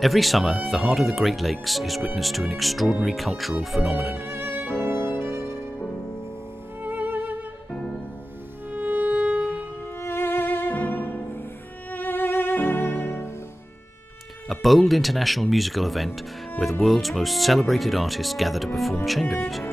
Every summer, the heart of the Great Lakes is witness to an extraordinary cultural phenomenon. A bold international musical event where the world's most celebrated artists gather to perform chamber music.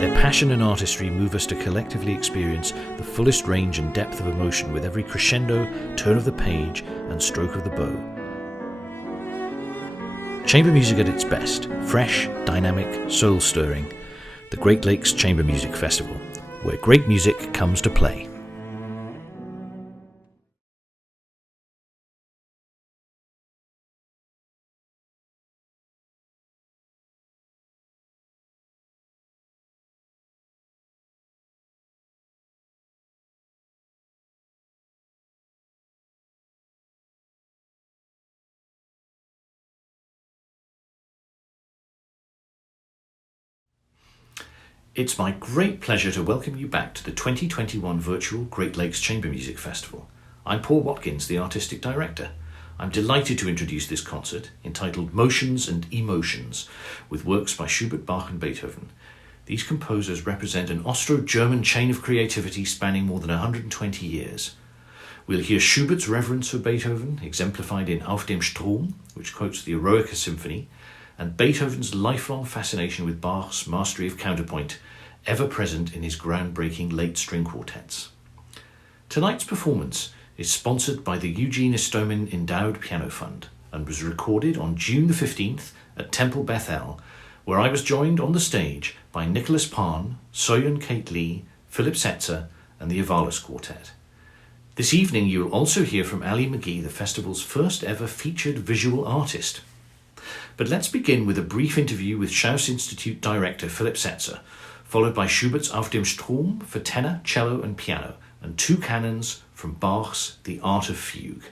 Their passion and artistry move us to collectively experience the fullest range and depth of emotion with every crescendo, turn of the page, and stroke of the bow. Chamber music at its best, fresh, dynamic, soul-stirring. The Great Lakes Chamber Music Festival, where great music comes to play. It's my great pleasure to welcome you back to the 2021 Virtual Great Lakes Chamber Music Festival. I'm Paul Watkins, the Artistic Director. I'm delighted to introduce this concert, entitled Motions and Emotions, with works by Schubert, Bach and Beethoven. These composers represent an Austro-German chain of creativity spanning more than 120 years. We'll hear Schubert's reverence for Beethoven, exemplified in Auf dem Strom, which quotes the Eroica Symphony, and Beethoven's lifelong fascination with Bach's mastery of counterpoint, ever present in his groundbreaking late string quartets. Tonight's performance is sponsored by the Eugene Istomin Endowed Piano Fund and was recorded on June the 15th at Temple Bethel, where I was joined on the stage by Nicholas Phan, Soyeon Kate Lee, Philip Setzer, and the Ivalas Quartet. This evening you'll also hear from Ali McGee, the festival's first ever featured visual artist. But let's begin with a brief interview with Schaus Institute director Philip Setzer, followed by Schubert's Auf dem Strom for tenor, cello and piano, and two canons from Bach's The Art of Fugue.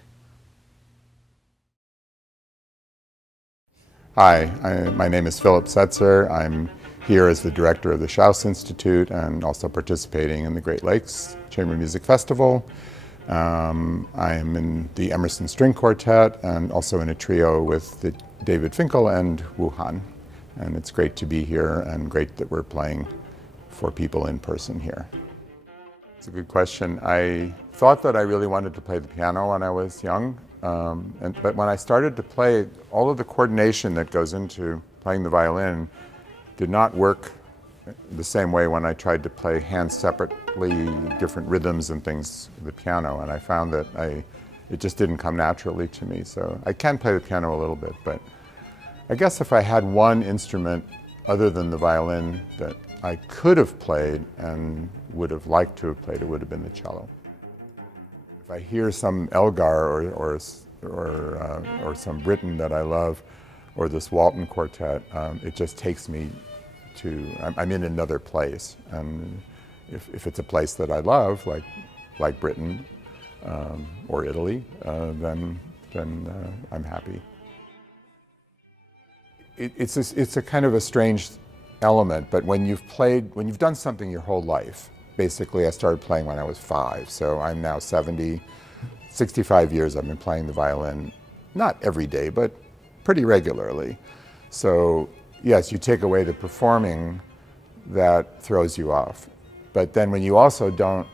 Hi, my name is Philip Setzer. I'm here as the director of the Schaus Institute and also participating in the Great Lakes Chamber Music Festival. I am in the Emerson String Quartet and also in a trio with David Finkel and Wu Han. And it's great to be here and great that we're playing for people in person here. It's a good question. I thought that I really wanted to play the piano when I was young, but when I started to play, all of the coordination that goes into playing the violin did not work the same way when I tried to play hands separately, different rhythms and things with the piano, and I found that it just didn't come naturally to me. So I can play the piano a little bit, but I guess if I had one instrument other than the violin that I could have played and would have liked to have played, it would have been the cello. If I hear some Elgar or some Britten that I love, or this Walton Quartet, it just takes me to, I'm in another place. And if it's a place that I love, like Britain or Italy, then I'm happy. It's a kind of a strange element, but when you've done something your whole life, basically I started playing when I was 5, so I'm now 65 years I've been playing the violin, not every day, but pretty regularly. So yes, you take away the performing, that throws you off. But then when you also don't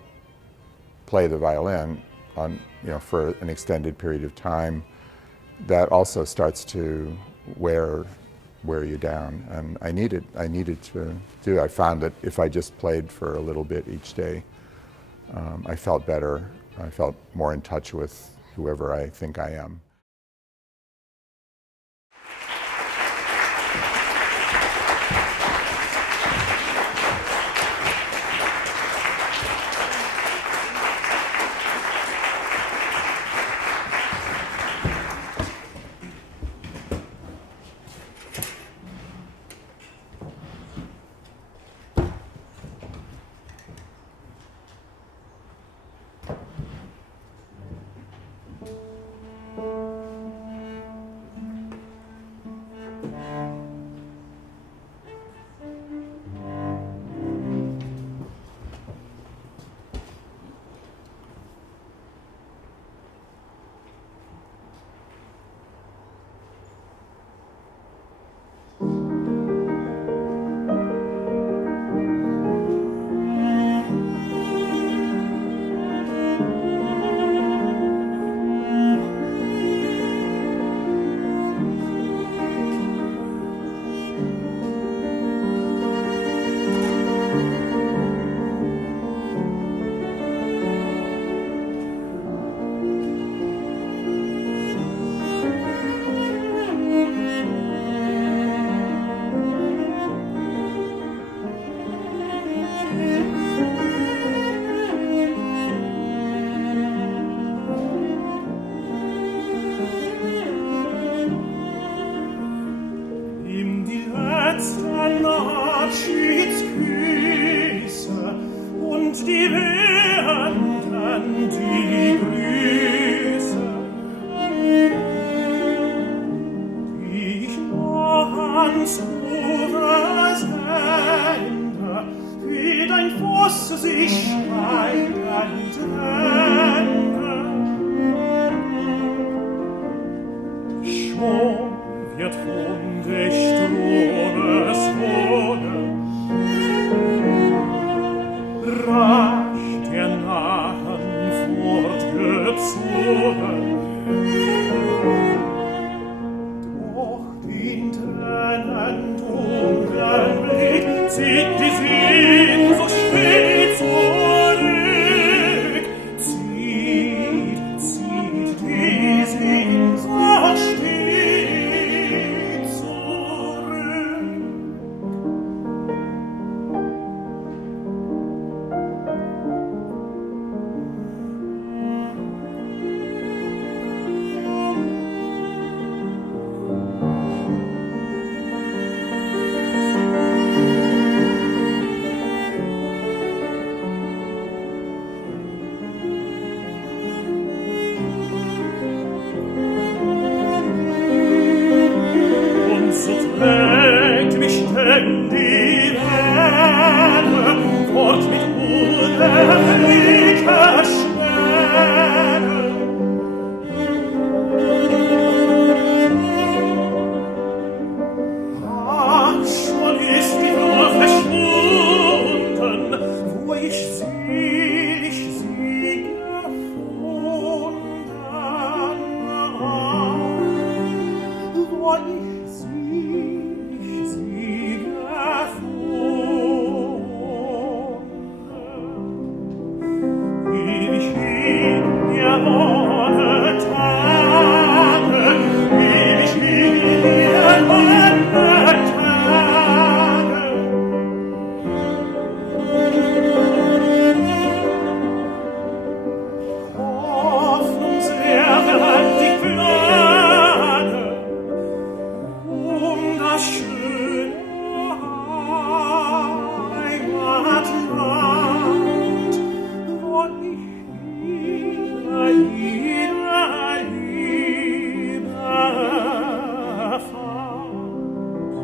play the violin for an extended period of time, that also starts to wear you down. And I needed to do it. I found that if I just played for a little bit each day, I felt better. I felt more in touch with whoever I think I am. die Wehenden, die grüßen, die ich noch ans Ufer sende, wie dein Fuß sich schweigend wende. Schon wird von des Stromes Wohne rasch der Nahen fortgezogen. Doch den Tränen dunklen Blick zieht die Sehnsucht spät zurück. Zieht die Sehnsucht spät zurück. Und so trägt mich denn die Welle fort mit unermüdlicher Schnelle. Ach, schon ist die Flur verschwunden, wo ich selig sie gefunden habe. Wo ich selig sie gefunden. Ewig hin mir ohne Tage, ewig hin mir ohne Tage. Hoffnung sehr gewaltig plane, das schöne Heimatland, wo ich ihre Liebe fand.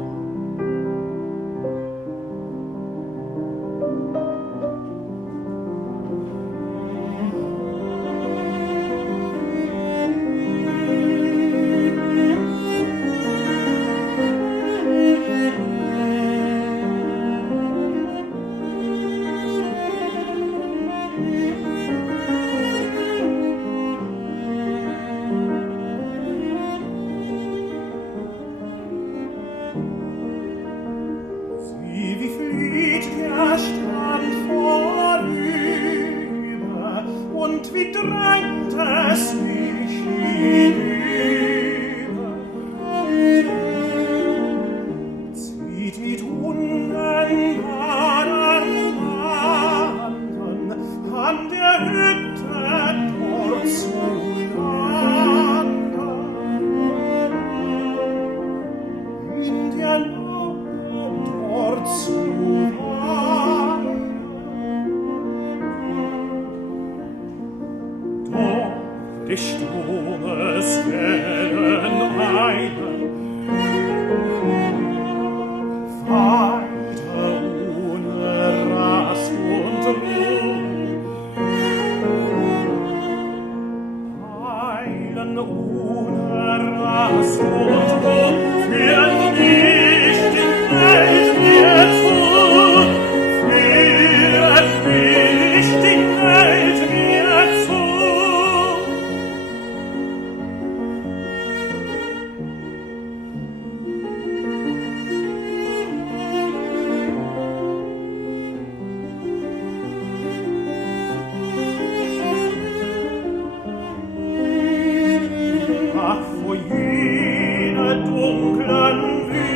Sieh, wie flieht der Strand vorüber, und wie drängt es mich hinüber. Zieht mit unendbaren Banden an der Hütte dort zueinander. In der Laube dort zueinander. Doch des Stromes Wellen eilen weiter ohne Rast und Ruhe, eilen ohne Rast und Ruhe, führt mich die Welt mir zu, führt mich die Welt mir zu. Ach, vor jener dunklen Wüste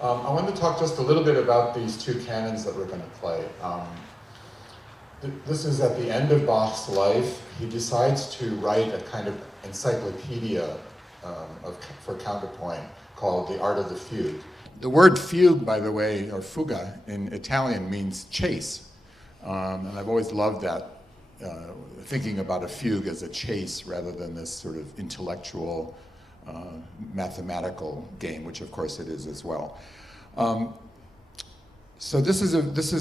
I wanted to talk just a little bit about these two canons that we're going to play. This is at the end of Bach's life. He decides to write a kind of encyclopedia for counterpoint called The Art of the Fugue. The word fugue, by the way, or fuga in Italian means chase. And I've always loved that, thinking about a fugue as a chase rather than this sort of intellectual, mathematical game, which of course it is as well. So this is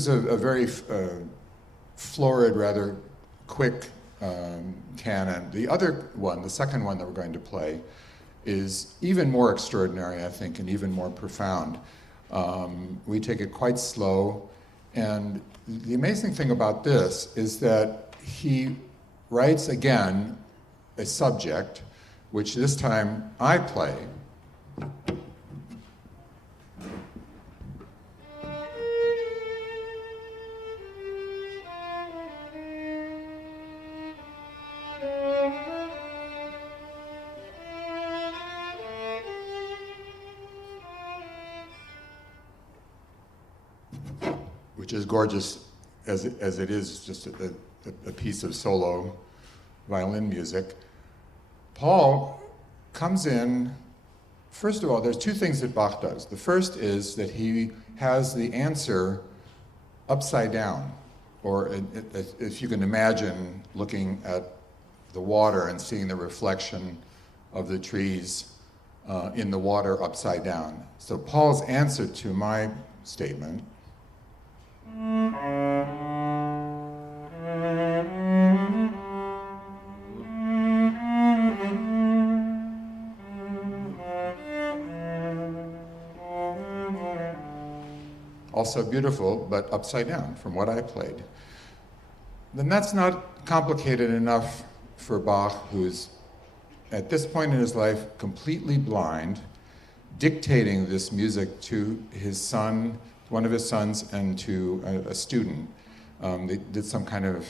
a very florid, rather quick canon. The other one, the second one that we're going to play, is even more extraordinary, I think, and even more profound. We take it quite slow, and the amazing thing about this is that he writes again a subject, which this time I play. Which is gorgeous as it is just a piece of solo violin music. Paul comes in, first of all, there's two things that Bach does. The first is that he has the answer upside down, or if you can imagine looking at the water and seeing the reflection of the trees in the water upside down. So Paul's answer to my statement also beautiful, but upside down from what I played. Then that's not complicated enough for Bach, who's at this point in his life completely blind, dictating this music to his son, one of his sons, and to a student. They did some kind of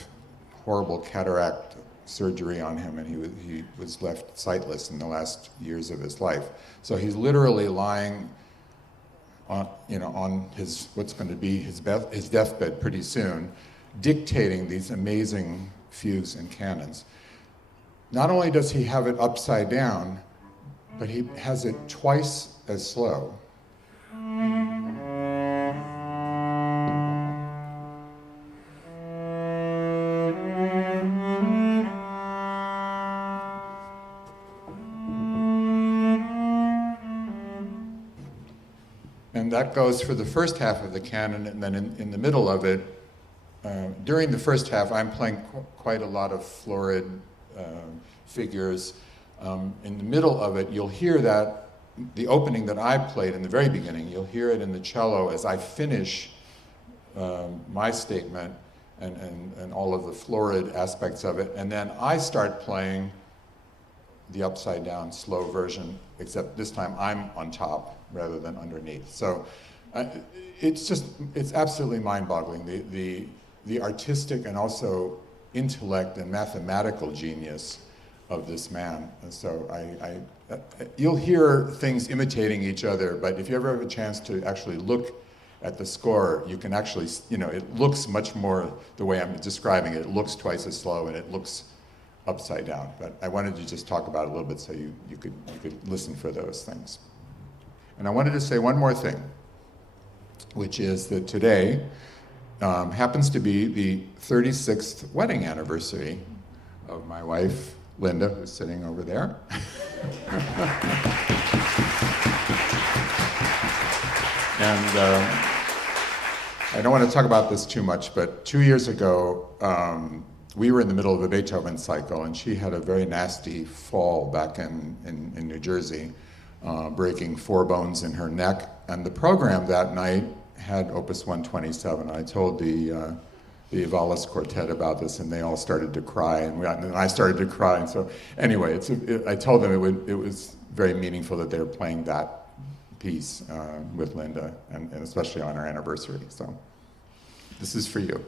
horrible cataract surgery on him, and he was left sightless in the last years of his life. So he's literally lying on his what's going to be his deathbed pretty soon, dictating these amazing fugues and canons. Not only does he have it upside down, but he has it twice as slow. And that goes for the first half of the canon, and then in the middle of it, during the first half, I'm playing quite a lot of florid figures. In the middle of it, you'll hear that, the opening that I played in the very beginning, you'll hear it in the cello as I finish my statement and all of the florid aspects of it, and then I start playing the upside down slow version, except this time I'm on top rather than underneath. So it's absolutely mind-boggling, the artistic and also intellect and mathematical genius of this man. And so you'll hear things imitating each other, but if you ever have a chance to actually look at the score, you can actually, it looks much more the way I'm describing it. It looks twice as slow and it looks upside down. But I wanted to just talk about it a little bit so you could listen for those things. And I wanted to say one more thing, which is that today happens to be the 36th wedding anniversary of my wife, Linda, who's sitting over there. And I don't want to talk about this too much, but 2 years ago, we were in the middle of a Beethoven cycle, and she had a very nasty fall back in New Jersey, breaking 4 bones in her neck. And the program that night had Opus 127. I told the Ivalas Quartet about this, and they all started to cry, and I started to cry. And so, anyway, I told them it was very meaningful that they were playing that piece with Linda, and especially on our anniversary. So, this is for you.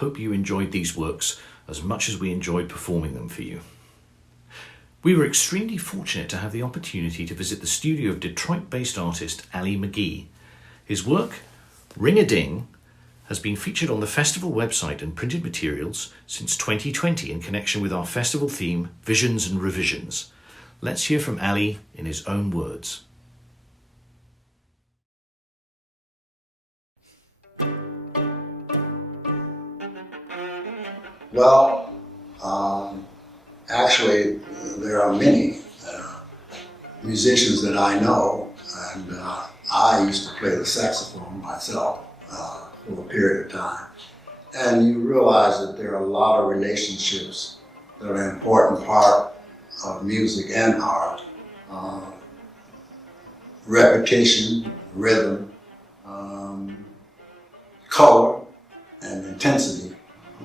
hope you enjoyed these works as much as we enjoyed performing them for you. We were extremely fortunate to have the opportunity to visit the studio of Detroit-based artist Ali McGee. His work, Ring-a-Ding, has been featured on the festival website and printed materials since 2020 in connection with our festival theme, Visions and Revisions. Let's hear from Ali in his own words. Well, actually, there are many musicians that I know, and I used to play the saxophone myself for a period of time. And you realize that there are a lot of relationships that are an important part of music and art. Repetition, rhythm, color, and intensity.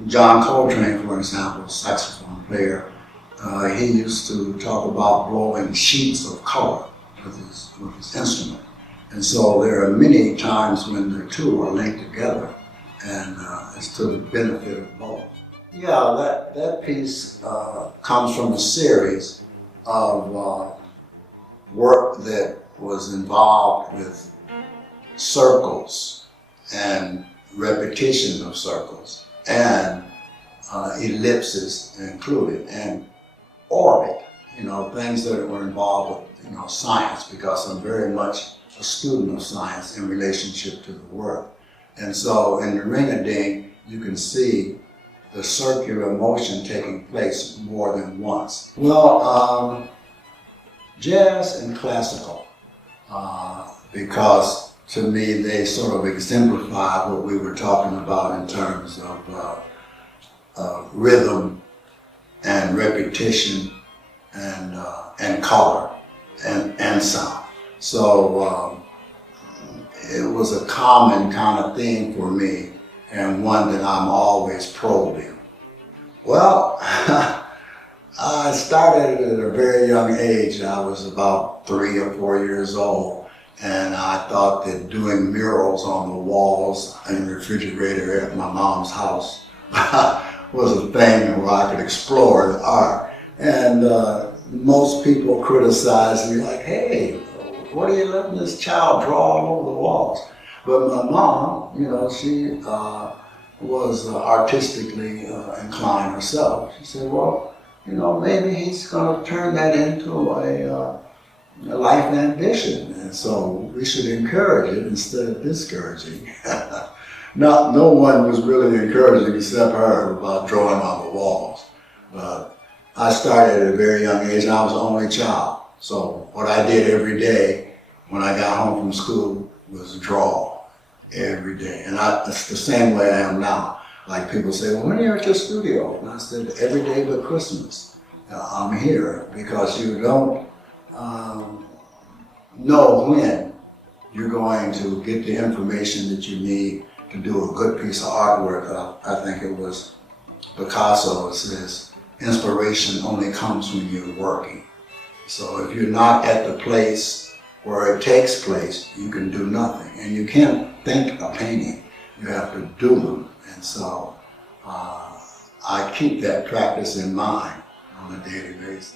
John Coltrane, for example, saxophone player, he used to talk about blowing sheets of color with his instrument. And so there are many times when the two are linked together, and it's to the benefit of both. Yeah, that piece comes from a series of work that was involved with circles and repetition of circles and ellipses included and orbit, things that were involved with science, because I'm very much a student of science in relationship to the work. And so in the Ring-a-Ding, you can see the circular motion taking place more than once. Well, jazz and classical, because to me they sort of exemplify what we were talking about in terms of rhythm and repetition and color and sound. So it was a common kind of theme for me, and one that I'm always probing. Well, I started at a very young age. I was about 3 or 4 years old, and I thought that doing murals on the walls in the refrigerator at my mom's house was a thing where I could explore the art. And most people criticized me like, hey, what are you letting this child draw all over the walls? But my mom, she was artistically inclined herself. She said, well, maybe he's going to turn that into a life ambition, and so we should encourage it instead of discouraging. No one was really encouraging except her about drawing on the walls. But I started at a very young age, and I was the only child. So what I did every day when I got home from school was draw every day. And it's the same way I am now. Like people say, well, when are you at your studio? And I said, every day but Christmas. I'm here because you don't know when you're going to get the information that you need to do a good piece of artwork. I think it was Picasso says, inspiration only comes when you're working. So if you're not at the place where it takes place, you can do nothing. And you can't think a painting, you have to do them. And so I keep that practice in mind on a daily basis.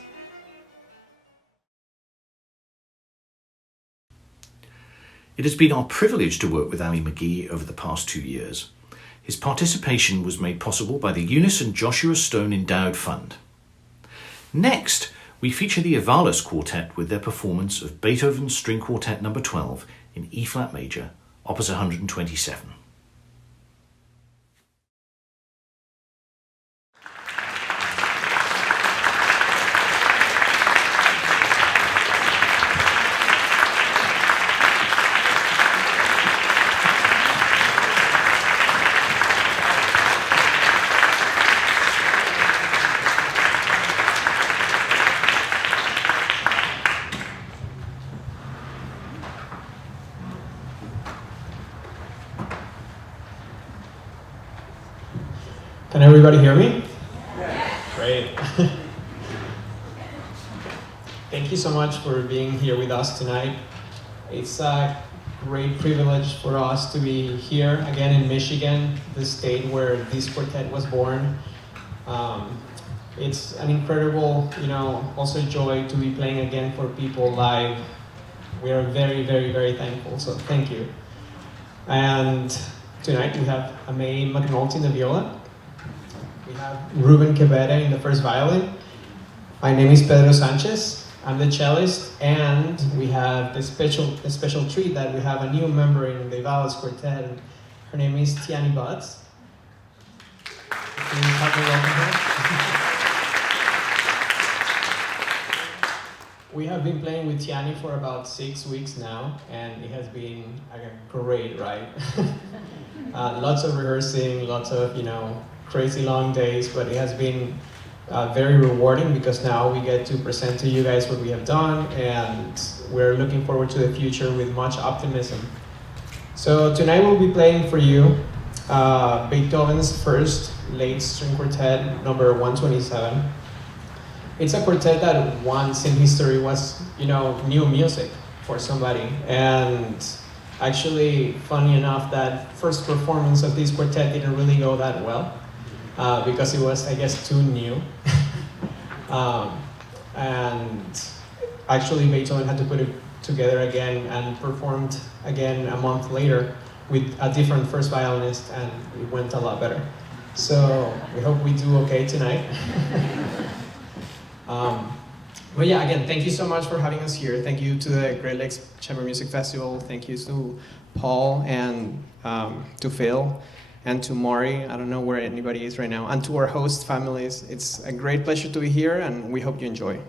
It has been our privilege to work with Ali McGee over the past 2 years. His participation was made possible by the Eunice and Joshua Stone Endowed Fund. Next, we feature the Ivalas Quartet with their performance of Beethoven's String Quartet No. 12 in E-flat major, Opus 127. Can everybody hear me? Yeah. Great. Thank you so much for being here with us tonight. It's great privilege for us to be here again in Michigan, the state where this quartet was born. It's an incredible, also joy to be playing again for people live. We are very, very, very thankful, so thank you. And tonight we have Amay McNulty in the viola. We have Ruben Quebeda in the first violin. My name is Pedro Sanchez. I'm the cellist, and we have the special treat that we have a new member in the Ivalas Quartet. Her name is Tiani Butts. Please help me welcome her. We have been playing with Tiani for about 6 weeks now, and it has been a great ride. Lots of rehearsing, lots of crazy long days, but it has been very rewarding because now we get to present to you guys what we have done, and we're looking forward to the future with much optimism. So tonight we'll be playing for you Beethoven's first late string quartet, number 127. It's a quartet that once in history was, new music for somebody. And actually, funny enough, that first performance of this quartet didn't really go that well because it was, I guess, too new. And actually, Beethoven had to put it together again and performed again a month later with a different first violinist, and it went a lot better. So we hope we do okay tonight. But yeah, again, thank you so much for having us here. Thank you to the Great Lakes Chamber Music Festival. Thank you to Paul and to Phil and to Mari. I don't know where anybody is right now. And to our host families. It's a great pleasure to be here, and we hope you enjoy.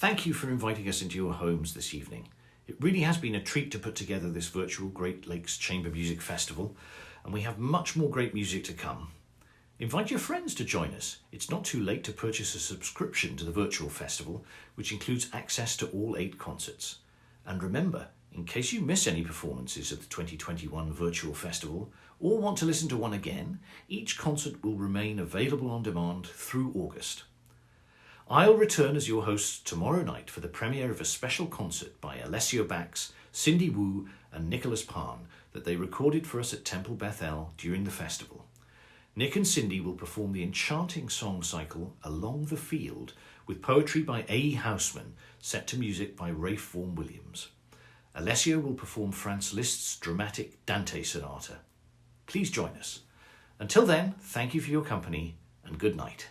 Thank you for inviting us into your homes this evening. It really has been a treat to put together this virtual Great Lakes Chamber Music Festival, and we have much more great music to come. Invite your friends to join us. It's not too late to purchase a subscription to the virtual festival, which includes access to all 8 concerts. And remember, in case you miss any performances of the 2021 virtual festival or want to listen to one again, each concert will remain available on demand through August. I'll return as your host tomorrow night for the premiere of a special concert by Alessio Bax, Cindy Wu and Nicholas Phan that they recorded for us at Temple Bethel during the festival. Nick and Cindy will perform the enchanting song cycle Along the Field with poetry by A. Houseman, set to music by Rafe Vaughan Williams. Alessio will perform Franz Liszt's dramatic Dante Sonata. Please join us. Until then, thank you for your company and good night.